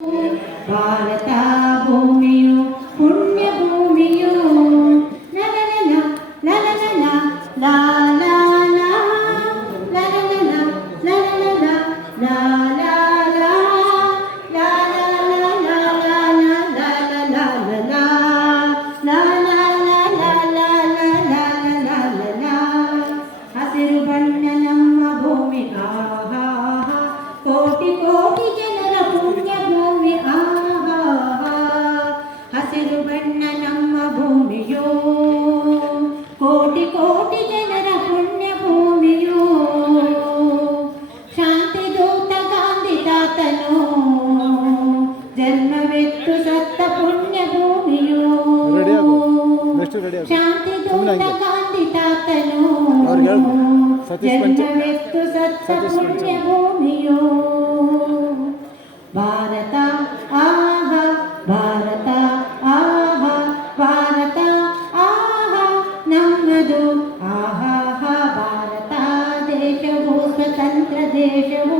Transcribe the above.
ಭಾರತ ಭೂಮಿಯು ಪುಣ್ಯ ಭೂಮಿಯು ಲಲಲಲ, ಲಲಲಲ, ಲಾಲಾಲ, ಲಲಲಲ, ಲಲಲಲ, ಲಾಲಾಲ, ಲಾಲಾಲ, ಲಾಲಾಲ, ಲಾಲಾಲ, ಲಾಲಾಲ, ಹಸಿರು ಬಣ್ಣ ನಮ್ಮ ಭೂಮಿ ಆಹಾ ಕೋಟಿ ಕೋಟಿ ಹಸಿರು ಬಣ್ಣ ನಮ್ಮ ಭೂಮಿಯೋ ಕೋಟಿ ಕೋಟಿ ಜನರ ಪುಣ್ಯ ಭೂಮಿಯೋ ಶಾಂತಿ ದೂತ ಗಾಂಧಿ ತಾತನು ಜನ್ಮವೆತ್ತು ಸತ್ತ ಪುಣ್ಯ ಭೂಮಿಯೋ Ready ಆಗು. Next ready ಆಗು. ಶಾಂತಿ ಸುಮ್ನೆ ದೂತ ಹಂಗೆ. ಗಾಂಧಿ ತಾತನು ಅವ್ರಿಗೆ ಹೇಳ್ಬಿಡು. ಸತೀಶ್ ಪಂಚ- ಜನ್ಮವೆತ್ತು ಸತ್ತ ಸತೀಶ್ ಪಂಚ. ಪುಣ್ಯ ಭೂಮಿಯೋ ನಮ್ಮದು ಆಹ ಭಾರತ ದೇಶವು ಸ್ವತಂತ್ರ ದೇಶವು